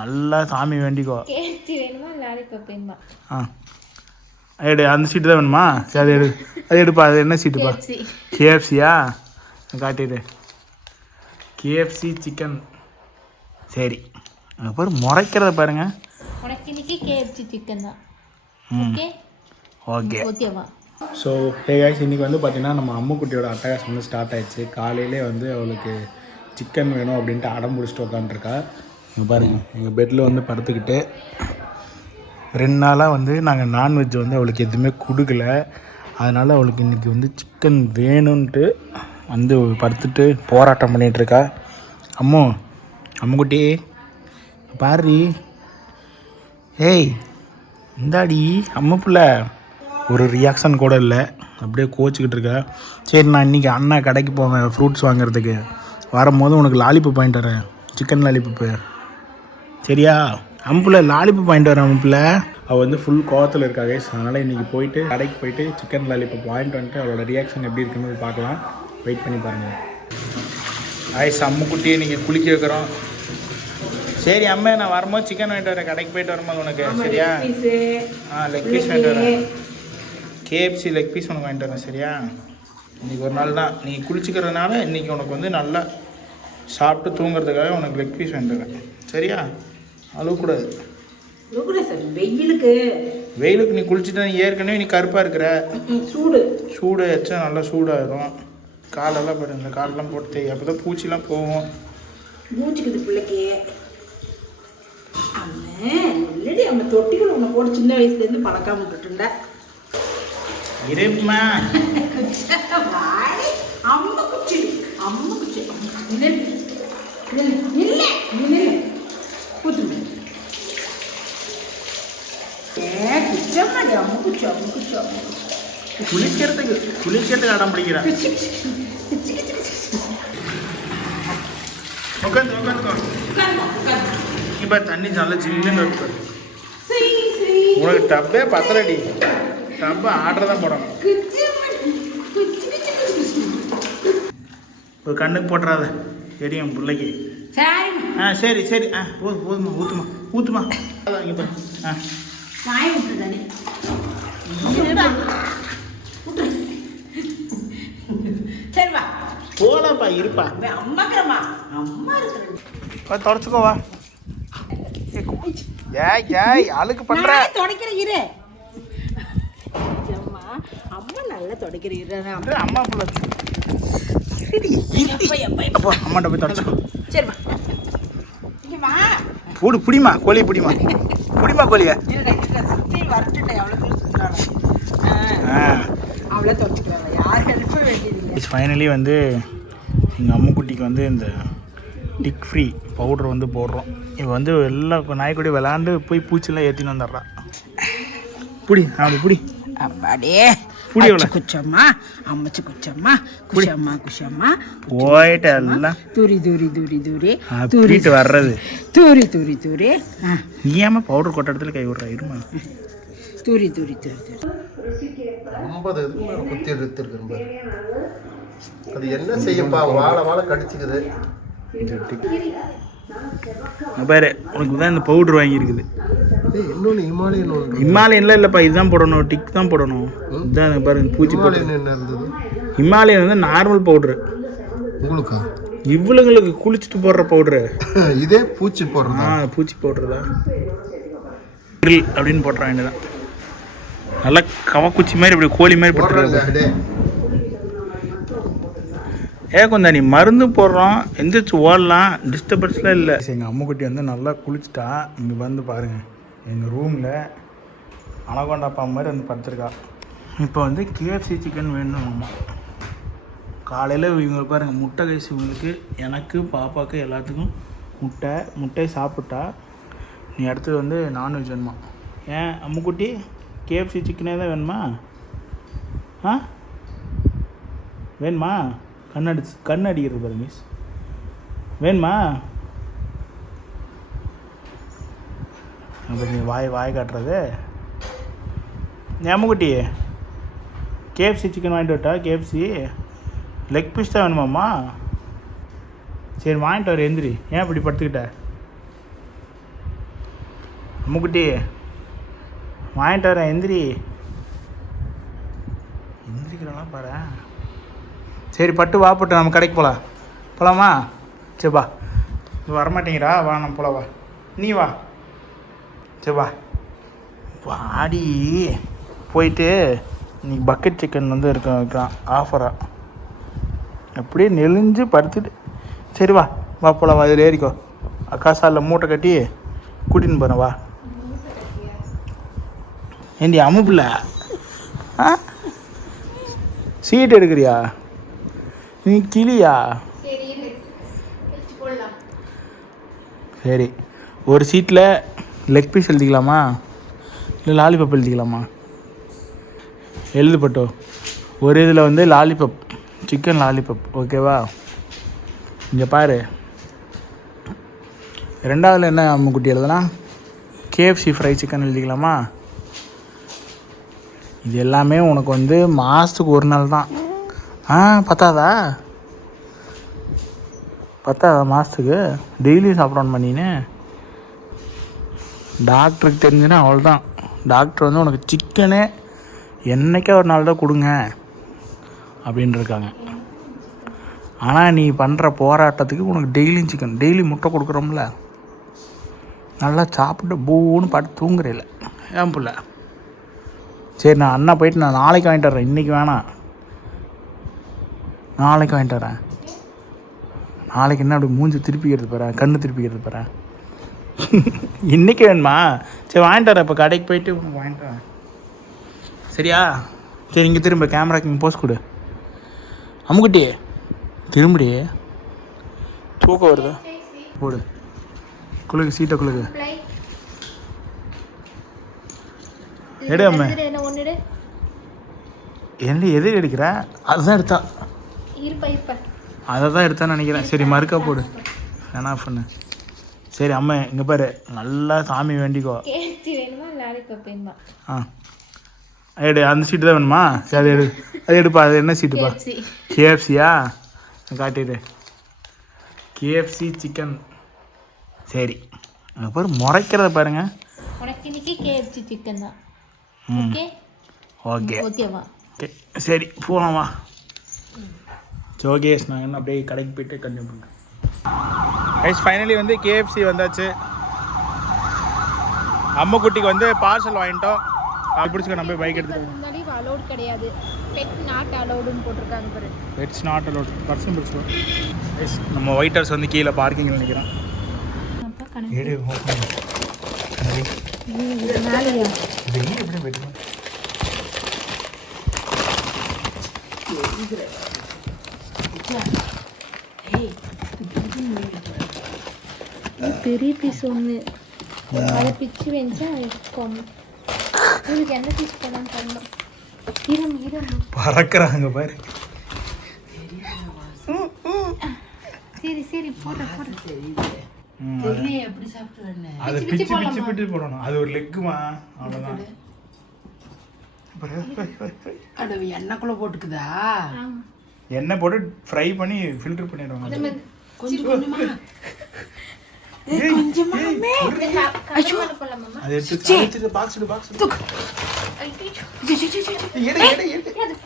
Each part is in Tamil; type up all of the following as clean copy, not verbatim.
நல்லா சாமி வேண்டிக்கோ. கேஎஃப்சி வேணுமா லாலிபாப் வேணுமா? எடு, அந்த சீட்டு தான் வேணுமா? சரி அது எடு, அது எடுப்பா. அது என்ன சீட்டுப்பா? கேஎஃப்சியா? காட்டிடு. KFC chicken. சரி, அங்கே பாரு முறைக்கிறத பாருங்க. உனக்கு இன்னைக்கு கேஎஃப்சி சிக்கன் தான். ஓகே ஓகே ஓகேவா? ஸோ ஹே காய்ஸ், இன்றைக்கி வந்து பார்த்திங்கன்னா நம்ம அம்முக்குட்டியோட அட்டகாசம் வந்து ஸ்டார்ட் ஆகிடுச்சு. காலையிலே வந்து அவளுக்கு சிக்கன் வேணும் அப்படின்ட்டு அடம் பிடிச்சிட்டு உட்காந்துருக்கா. இங்கே பாருங்கள், எங்கள் பெட்டில் வந்து படுத்துக்கிட்டு 2 நாளாக வந்து நாங்கள் நான்வெஜ் வந்து அவளுக்கு எதுவுமே கொடுக்கல. அதனால் அவளுக்கு இன்றைக்கி வந்து சிக்கன் வேணும்ன்ட்டு வந்து படுத்துட்டு போராட்டம் பண்ணிகிட்ருக்கா. அம்முக்குட்டி பாரு, ஏய் இந்தாடி அம்மா பிள்ளை. ஒரு ரியாக்ஷன் கூட இல்லை, அப்படியே கோச்சிக்கிட்டு இருக்கா. சரி, நான் இன்றைக்கி அண்ணா கடைக்கு போவேன் ஃப்ரூட்ஸ் வாங்குறதுக்கு. வரும்போது உனக்கு லாலிபப் வாங்கிட்டு வரேன், சிக்கன் லாலிபப்பு. சரியா? அம்பிள்ள லாலிபப் வாங்கிட்டு வரேன். அம்பிள்ள அவள் வந்து ஃபுல் கோவத்தில் இருக்கா கைஸ். அதனால் இன்றைக்கி போயிட்டு கடைக்கு போயிட்டு சிக்கன் லாலிபப் வாங்கிட்டு வந்துட்டு அவளோட ரியாக்ஷன் எப்படி இருக்குன்னு பார்க்கலாம். வெயிட் பண்ணி பாருங்கள். ஆயிஸ், அம்முக்குட்டியை நீங்கள் குளிக்க வைக்கிறோம். சரி அம்மா, நான் வரும்போது சிக்கன் வாங்கிட்டு வரேன், கடைக்கு போயிட்டு வரும்போது உனக்கு. சரியா? லெக் பீஸ் வாங்கிட்டு வரேன். கேஎஃப்சி லெக் பீஸ் உனக்கு வாங்கிட்டு வரேன். சரியா? இன்றைக்கி ஒரு நாள் தான் நீ குளிச்சுக்கிறதுனால இன்றைக்கி உனக்கு வந்து நல்லா சாப்பிட்டு தூங்குறதுக்காக உனக்கு லெக் பீஸ் வாங்கிட்டு வரேன். சரியா? அழுவக்கூடாது. வெயிலுக்கு நீ குளிச்சுட்டு நீ ஏற்கனவே நீ கருப்பாக இருக்கிற. சூடு வச்சா நல்லா சூடாகிடும். காலெல்லாம் போய்ட்டு இந்த காலெல்லாம் போட்டு தேய், அப்போ தான் பூச்சிலாம் போகும். மூச்சுக்குது பிள்ளைக்கு. இல்லடி, நம்ம தொட்டிகள் உன்னை போட்டு சின்ன வயசுலேருந்து பழக்காம விட்டுட்டுண்டா. இருமா அம்மா குச்சி இல்லை கூத்துங்க. குச்சம்மாடி, அம்மா குச்சி குளிக்கிறதுக்கு அடம் பிடிக்கிறேன். உட்காந்துக்கோ. இப்போ தண்ணி நல்லா ஜில்லுன்னு இருக்கு. உனக்கு டப்பே பத்தலடி. டப்பை ஆர்டர் தான் போடணும். ஒரு கண்ணுக்கு போட்டுறாத, தெரியும் பிள்ளைக்கு. சரி சரி. போதுமா, ஊற்றுமா. அதான் இங்கே பாரு. வாய் விட்டுதானே சரிவா, போலாப்பா, இருப்பா. அம்மாக்கிறமா, அம்மா இருக்கிற தொடச்சுக்கோவா. ஏய் அழுக்கு பண்ற. தொடக்கிற இரு அம்மா, நல்லா தொடக்கிற இரு. அம்மா புள்ள அம்மாட்ட போய் தொடச்சுக்கோ. சரிவா, வா. புடிமா கோழி, புடிமா கோழிய. வரட்டுட்டேன், அவ்வளோ தொடச்சிக்கிறாங்க. யார் ஹெல்ப் வேண்டியது. ஃபைனலி வந்து எங்கள் அம்முக்குட்டிக்கு வந்து இந்த டிக் ஃப்ரீ பவுடர் வந்து போடுறோம். இப்போ வந்து எல்லாம் நாய்க்குடி விளாண்டு போய் பூச்சிலாம் ஏற்றின்னு வந்துடுறான். அப்படி அம்மாடியே குச்சம்மா, அம்மச்சு குச்சம்மா, குஷம்மா போயிட்டு எல்லாம் தூரி வர்றது. தூரி நீ ஏமா பவுடர் கொட்ட இடத்துல கை விடுற? இருமா. தூரி குத்தி எடுத்துருக்கு. அது என்ன செய்யப்பா, வாழை கடிச்சுக்குது. பாரு, உனக்கு தான் இந்த பவுடர் வாங்கியிருக்குது. இன்னொன்று ஹிமாலயன்லாம் இல்லைப்பா, இதுதான் போடணும், டிக் தான் போடணும். இதுதான் பாருங்க, பூச்சி ஹிமாலயன் என்ன இருந்தது? ஹிமாலயன் வந்து நார்மல் பவுட்ரு. உங்களுக்கா? இவ்வளவுங்களுக்கு குளிச்சுட்டு போடுற பவுட்ரு. இதே பூச்சி போடுறதா? பூச்சி பவுட்ரு தான். அப்படின்னு போட்டுற வேண்டியதான். நல்லா கவக்குச்சி மாதிரி இப்படி கோழி மாதிரி போட்டுறாங்க. கொஞ்சம் நீ மருந்து போடுறோம், எந்திரிச்சு ஓடலாம், டிஸ்டர்பன்ஸ்லாம் இல்லை. எங்கள் அம்முக்குட்டி வந்து நல்லா குளிச்சுட்டா. இங்கே வந்து பாருங்கள், எங்கள் ரூமில் அனகொண்டாப்பா மாதிரி வந்து படுத்துருக்கா. இப்போ வந்து கேஎஃப்சி சிக்கன் வேணும். அம்மா காலையில் இவங்க பாருங்கள், முட்டை கைஸ் இவங்களுக்கு, எனக்கு பாப்பாவுக்கு எல்லாத்துக்கும் முட்டை சாப்பிட்டா. நீ அடுத்தது வந்து நான்வெஜ் வேணுமா? ஏன் அம்முக்குட்டி கேஎஃப்சி சிக்கனே தான் வேணுமா? வேணுமா? கண் அடிக்கிறது பாரு மிஸ். வேணுமா? அப்போ நீ வாய் காட்டுறது. அம்முக்குட்டி கேஎஃப்சி சிக்கன் வாங்கிட்டு வரட்டா? கேஎஃப்சி லெக் பீஸ் தான் வேணுமாம்மா? சரி வாங்கிட்டு வர, எந்திரி. ஏன் இப்படி படுத்துக்கிட்ட? அம்முக்குட்டி வாங்கிட்டு வரேன், எந்திரிக்கிறாலாம் பாரு. சரி பட்டு வா, பட்டு நம்ம கடைக்கு போகலாமா? சரிப்பா, வரமாட்டேங்கிறா, வா நம்ம போகலாம், வா நீ வா. சரிப்பா வாடி, போயிட்டு இன்னைக்கு பக்கெட் சிக்கன் வந்து இருக்கான் ஆஃபராக, அப்படியே நெளிஞ்சு படுத்துட்டு. சரி வா வா போகலாம், வா இதில் ஏறிக்கோ. அக்கா சாலில் மூட்டை கட்டி கூட்டின்னு போகிறேன், வா. ஏண்டி அமுப்பில்ல, ஆ சீட் எடுக்கிறியா நீ, கிளியா? சரி, ஒரு சீட்டில் லெக் பீஸ் எழுதிக்கலாமா, இல்லை லாலிபப் எழுதிக்கலாமா? எழுதுப்பட்டோ. ஒரு இதில் வந்து லாலிபப், சிக்கன் லாலிபப், ஓகேவா? இங்கே பாரு, ரெண்டாவதுல என்ன அம்முக்குட்டி எழுதுனா, KFC ஃப்ரை சிக்கன் எழுதிக்கலாமா? இது எல்லாமே உனக்கு வந்து மாதத்துக்கு ஒரு நாள் தான். பத்தாதா மாதத்துக்கு டெய்லியும் சாப்பிடணும் பண்ணின்னு? டாக்டருக்கு தெரிஞ்சுன்னா அவ்வளோதான். டாக்டர் வந்து உனக்கு சிக்கனே என்றைக்கே ஒரு நாள் தான் கொடுங்க அப்படின்னு இருக்காங்க. ஆனால் நீ பண்ணுற போராட்டத்துக்கு உனக்கு டெய்லியும் சிக்கன், டெய்லி முட்டை கொடுக்குறோம்ல, நல்லா சாப்பிட்டு பூன்னு பாட்டு தூங்குறேல ஏன் பிள்ள. சரி நான் அண்ணா போயிட்டு நான் நாளைக்கு வாங்கிட்டு வரேன், இன்றைக்கி வேணாம், நாளைக்கு வாங்கிட்டு வரேன். நாளைக்கு என்ன அப்படி மூஞ்சி திருப்பிக்கிறது போகிறேன், கண்ணு திருப்பிக்கிறது போகிறேன். இன்றைக்கி வேணுமா? சரி வாங்கிட்டு வரேன், இப்போ கடைக்கு போயிட்டு உனக்கு வாங்கிட்டு வரேன், சரியா? சரி இங்கே திரும்ப கேமராக்கு இங்கே போஸ்ட் கொடு. அம்முக்குட்டி திரும்படி, தூக்கம் வருது, போடு குளுக்கு, சீட்டை குளுக்கு. எடு அம்மா, என்ன எது எடுக்கிற? அதுதான் எடுத்தா, அதை தான் எடுத்தான்னு நினைக்கிறேன். சரி மறுக்கா போடு, வேணா பண்ணு. சரி அம்மா இங்கே பாரு, நல்லா சாமி வேண்டிக்கோ. எடு, அந்த சீட்டு தான் வேணுமா? சரி அது எடு, அது எடுப்பா. அது என்ன சீட்டுப்பா? KFCயா? காட்டிடு, KFC சிக்கன். சரி அங்கே பாரு, முறைக்கிறத பாருங்க. KFC சிக்கன் தான். ஓகே ஓகேவா? ஓகே சரி போகலாமா? ஜோகேஷ் நாங்கள் அப்படியே கடைக்கு போயிட்டு கண்டினியூ பண்ணுறேன். கைஸ் ஃபைனலி வந்து KFC வந்தாச்சு. அம்முக்குட்டிக்கு வந்து பார்சல் வாங்கிட்டோம். பிடிச்சிக்க நம்ம பைக் எடுத்துகிட்டு முன்னாடி அலோட் கிடையாது, பெட் நாட் அலோடுன்னு போட்டிருக்காங்க பாரு. பெட்ஸ் நாட் அலோட், பர்சன் பிடிச்சிக்கோ. கைஸ் நம்ம ஒயிட் ஹவுஸ் வந்து கீழே பார்க்கிங்கில் நினைக்கிறோம். ஏடு மேலையா எப்படி போயிட்டு பெரிய பீஸ் ஒன்று, அதை பிச்சு வெஞ்சா உங்களுக்கு எந்த பீஸ் போனான்னு சொல்லணும். பறக்கிறாங்க பாரு. சரி சரி போட்டேன். அதை பிச்சு பிச்சு பிச்சு போடணும். அது ஒரு லெக்குமா, அவ்வளோதான். எண்ணெய்க்குள்ள போட்டுக்குதா? எண்ணெய் போட்டு ஃப்ரை பண்ணி ஃபில்டர் பண்ணிடுவாங்க. கொஞ்சம் கொஞ்சமா அது எடுத்து பாக்ஸ்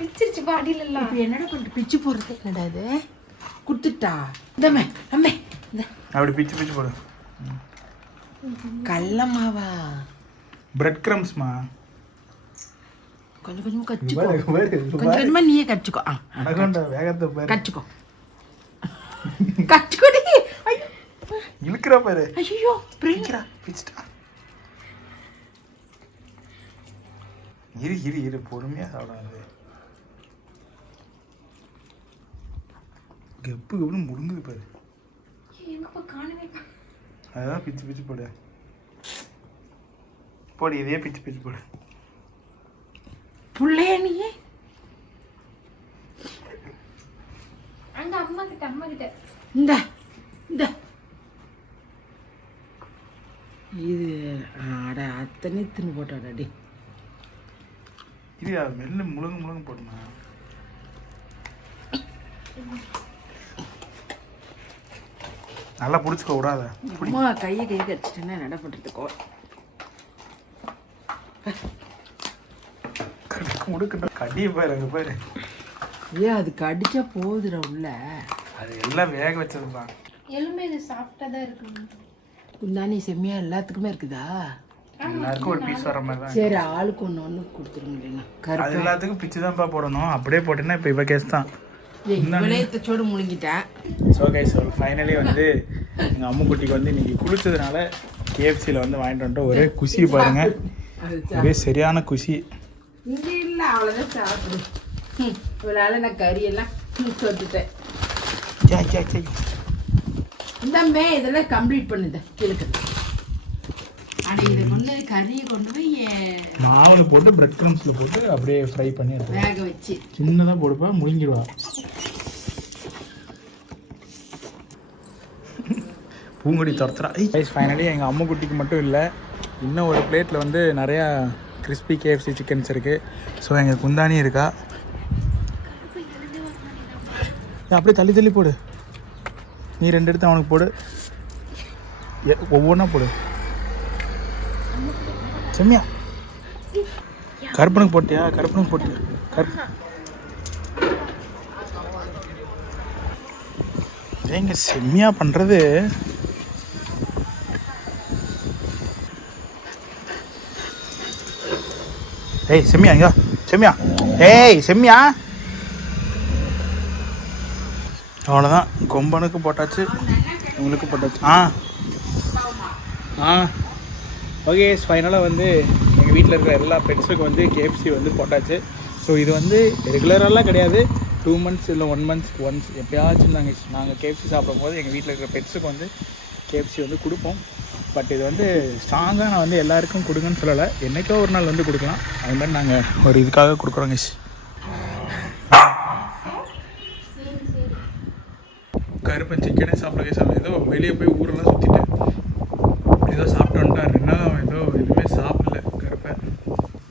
பிச்சிருச்சு பாடியில எல்லாம். என்னடா பண்ணிட்டு பிச்சு போடுறது? என்னடா இது குடுத்துட்டா? இந்தமே அம்மே அப்படி பிச்சு பிச்சு போடு. கல்லமாவா? பிரெட் கிரம்ஸ்மா. கொஞ்சம் கொஞ்சமா கடிச்சுக்கோ, கொஞ்சம் கொஞ்சமா நீயே கடிச்சுக்கோ. வேகத்தை பாரு, கடிச்சுக்கோ கடிச்சுக்கோடி. இழுக்கிறா பாரு. ஐயோ பிரிக்கிறா, பிச்சிட்டா. இரு பொறுமையா சாப்பிடாது. கெப்பு முடுங்குது பாரு. அதான் பிச்சு பிச்சு போடு, போடு இதே பிச்சு பிச்சு போடு. புள்ளைய நீ அங்க அம்மா கிட்ட இந்த இந்த இது அட அத்தனை தின்னு போட்டாடி. இது மெல்ல முழுங்கு போடுமா. நல்லா பிடிச்சிக்க விடாத. அம்மா கையை கடிச்சிட்டேன்னா என்ன பண்ணுறதுக்கோ. கடியை பாரு அங்கே பாரு. ஏன் அது கடிச்சா போகுதுடா உள்ள. அது எல்லாம் வேக வச்சது தான். எலும்பு இது சாஃப்டாக தான் இருக்குங்க. குந்தாணி செம்மியா எல்லாத்துக்குமே இருக்குதா? எல்லாருக்கும் ஒரு பீஸ் வர மாதிரி தான். சரி ஆளுக்கு ஒன்று ஒன்று கொடுத்துருங்க. இல்லைன்னா அது கருப்பு எல்லாத்துக்கும் பிச்சு தான்ப்பா போடணும். அப்படியே போட்டேன்னா இப்போ இவ கேஸ் தான். விளையத்தோடு முழுங்கிட்டேன். ஸோ கைஸ் ஃபைனலி வந்து எங்கள் அம்முக்குட்டிக்கு வந்து இன்னைக்கு குளிச்சதுனால கேஎஃப்சியில் வந்து வாங்கிட்டு வந்துட்டு ஒரே குஷி பாருங்க. ஒரே சரியான குஷி. இங்கே இல்லை அவ்வளோதான் சாப்பிடு. ஒரு நாள் நான் கறியெல்லாம் தொட்டுட்டேன். இந்தம்மே இதெல்லாம் கம்ப்ளீட் பண்ணுது கிழக்கு. ஆனால் இதை கொண்டு கறியை கொண்டு போய் மாவில் போட்டு பிரெட் க்ரம்ஸில் போட்டு அப்படியே ஃப்ரை பண்ணி எடுத்து வேக வச்சு சின்னதாக போடுப்பா, முழுங்கிடுவா. பூங்கொடி துரத்துறா. கைஸ் ஃபைனலி எங்கள் அம்முக்குட்டிக்கு மட்டும் இல்லை, இன்னும் ஒரு பிளேட்டில் வந்து நிறையா கிறிஸ்பி கேஎஃப்சி சிக்கன்ஸ் இருக்குது. ஸோ எங்கள் குந்தானி இருக்கா. அப்படியே தள்ளி தள்ளி போடு. நீ 2 எடுத்து அவனுக்கு போடு. ஒவ்வொன்றா போடு. செம்மியா கருப்பனுக்கு போட்டியா? கருப்பனுக்கு போட்டியா? ஏங்க செம்மியா பண்ணுறது. ஏய் செம்மியா, இங்க செம்மியா. ஏய் செம்மியா. அவ்வளோதான், கொம்பனுக்கு போட்டாச்சு, உங்களுக்கு போட்டாச்சு. ஓகே ஃபைனலாக வந்து எங்கள் வீட்டில் இருக்கிற எல்லா பெட்ஸுக்கும் வந்து கேஎஃப்சி வந்து போட்டாச்சு. ஸோ இது வந்து ரெகுலரெல்லாம் கிடையாது, 2 months இல்லை 1 month ஒன்ஸ் எப்போயாச்சும் நாங்கள் கேஎஃப்சி சாப்பிடும்போது எங்கள் வீட்டில் இருக்கிற பெட்ஸுக்கு வந்து கேஎஃப்சி வந்து கொடுப்போம். பட் இது வந்து ஸ்ட்ராங்காக நான் வந்து எல்லாருக்கும் கொடுங்கன்னு சொல்லலை, என்றைக்கோ ஒரு நாள் வந்து கொடுக்கலாம். அது மாதிரி நாங்கள் ஒரு இதுக்காக கொடுக்குறோங்க. கருப்பன் சிக்கனே சாப்பிட ஏதோ வெளியே போய் ஊரெல்லாம் சுற்றிட்டேன்.